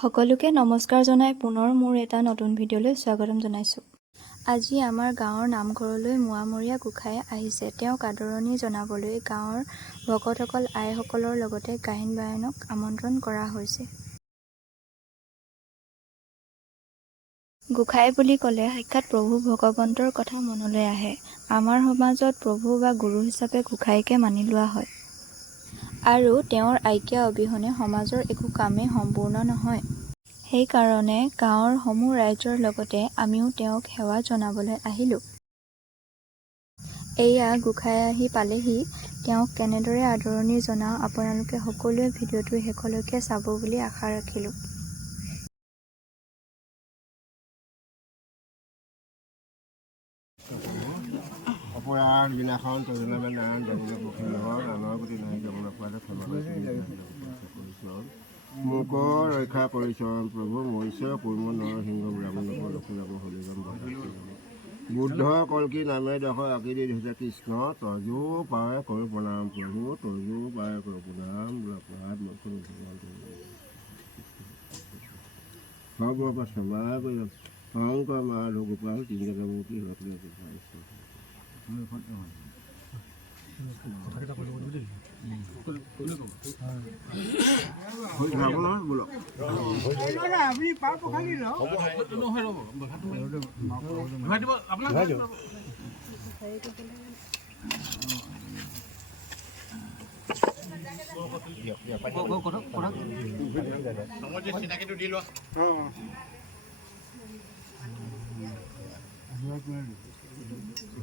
সকলোকে নমস্কাৰ জনাই পুনৰ মোৰ এটা নতুন ভিডিঅ'লৈ স্বাগতম জনাইছোঁ। আজি আমাৰ গাঁৱৰ নামঘৰলৈ মোৱামৰীয়া গোসাঁই আহিছে। তেওঁক আদৰণি জনাবলৈ গাঁৱৰ ভকতসকল আইসকলৰ লগতে গায়ন বায়নক আমন্ত্ৰণ কৰা হৈছে। গোসাঁই বুলি ক'লে সাক্ষাৎ প্ৰভু ভগৱন্তৰ কথা মনলৈ আহে। আমাৰ সমাজত প্ৰভু বা গুৰু হিচাপে গোসাঁইকে মানি লোৱা হয় আৰু তেওঁৰ আজ্ঞা অবিহনে সমাজৰ একো কামেই সম্পূৰ্ণ নহয়। সেইকাৰণে গাঁৱৰ সমূহ ৰাইজৰ লগতে আমিও তেওঁক সেৱা জনাবলৈ আহিলোঁ। এয়া গোসাঁই আহি পালেহি। তেওঁক কেনেদৰে আদৰণি জনাওঁ আপোনালোকে সকলোৱে ভিডিঅ'টো শেষলৈকে চাব বুলি আশা ৰাখিলোঁ। অপৰাধ বিনাশন তজনামে নাৰায়ণ জগত পক্ষী নহৰ আনৰ প্ৰতি নাই জগত পোৱাতে মোক ৰক্ষা পৰিচৰণ প্ৰভু মৰিশ্বৰ পূৰ্ণ নৰসিংহ ব্ৰাহ্মণ লক্ষ্মীৰাম হৰিৰাম বুদ্ধ কল্কি নামে দশ আকিৰি হৈছে কৃষ্ণ তজো পায় কৰো প্ৰণাম প্ৰভু তজো পায় কৰো প্ৰণাম অপৰাধ মুখ্য সৰ্বপ্ৰথমায় কৰি শংকৰ মাধৱ গোপাল তিনিজনৰ মূৰ্তি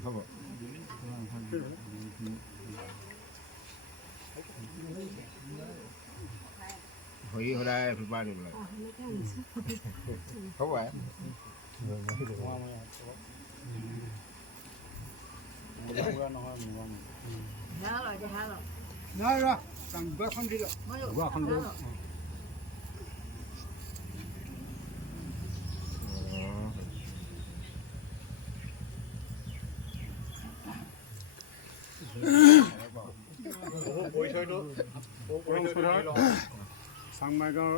হ'ব ভৰি সদায় এফিপা আনিব লাগে হ'ব চাংমাই গাঁৱৰ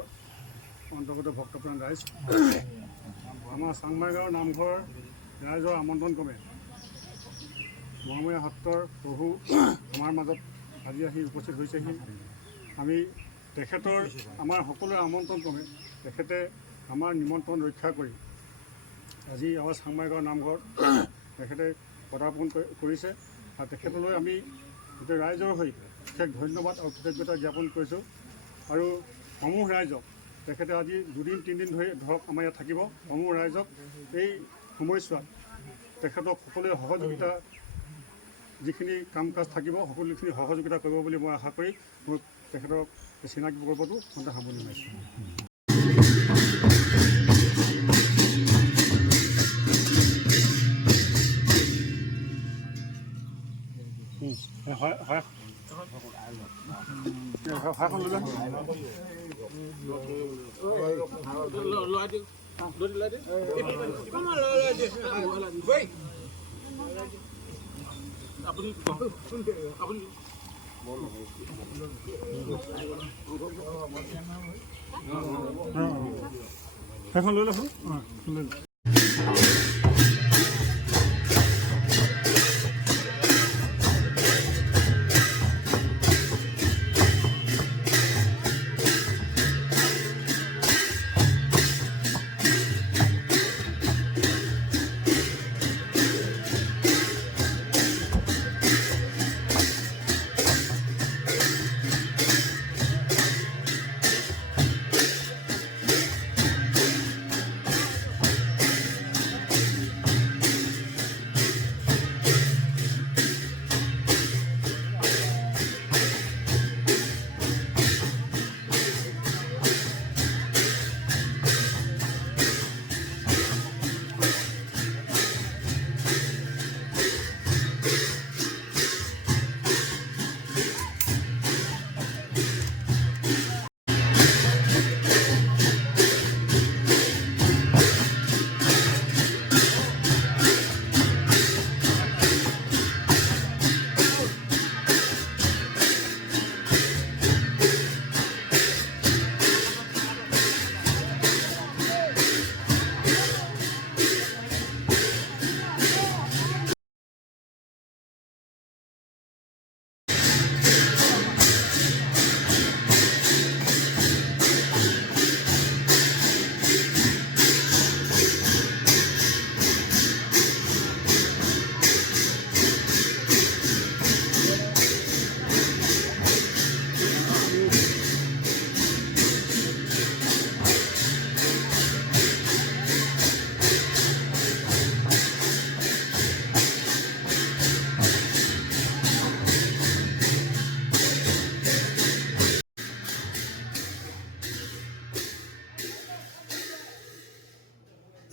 অন্তৰ্গত ভক্তপ্ৰাণ ৰাইজ, আমাৰ চাংমাই গাঁৱৰ নামঘৰ ৰাইজৰ আমন্ত্ৰণ ক্ৰমে মোৱামৰীয়া সত্ৰৰ প্ৰভু আমাৰ মাজত আজি আহি উপস্থিত হৈছেহি। আমি তেখেতৰ আমাৰ সকলোৰে আমন্ত্ৰণ ক্ৰমে তেখেতে আমাৰ নিমন্ত্ৰণ ৰক্ষা কৰি আজি আমাৰ চাংমাই গাঁৱৰ নামঘৰত তেখেতে পদাৰ্পণ কৰিছে আৰু তেখেতলৈ আমি গোটেই ৰাইজৰ হৈ বিশেষ ধন্যবাদ আৰু কৃতজ্ঞতা জ্ঞাপন কৰিছোঁ। আৰু সমূহ ৰাইজক তেখেতে আজি দুদিন তিনিদিন ধৰি ধৰক আমাৰ ইয়াত থাকিব। সমূহ ৰাইজক এই সময়ছোৱাত তেখেতক সকলোৱে সহযোগিতা যিখিনি কাম কাজ থাকিব সকলোখিনি সহযোগিতা কৰিব বুলি মই আশা কৰি মই তেখেতক চিনাকি প্ৰকল্পটো সন্ধান সামৰণি মাৰিছোঁ। হয় হয় সেইখন লৈ লচোন।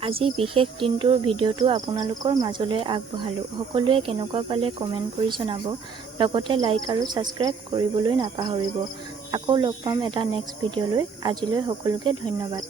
আজি বিশেষ দিনটোৰ ভিডিঅ'টো আপোনালোকৰ মাজলৈ আগবঢ়ালোঁ। সকলোৱে কেনেকুৱা পালে কমেণ্ট কৰি জনাব। লগতে লাইক আৰু ছাবস্ক্ৰাইব কৰিবলৈ নাপাহৰিব। আকৌ লগ পাম এটা নেক্সট ভিডিঅ'লৈ। আজিলৈ সকলোকে ধন্যবাদ।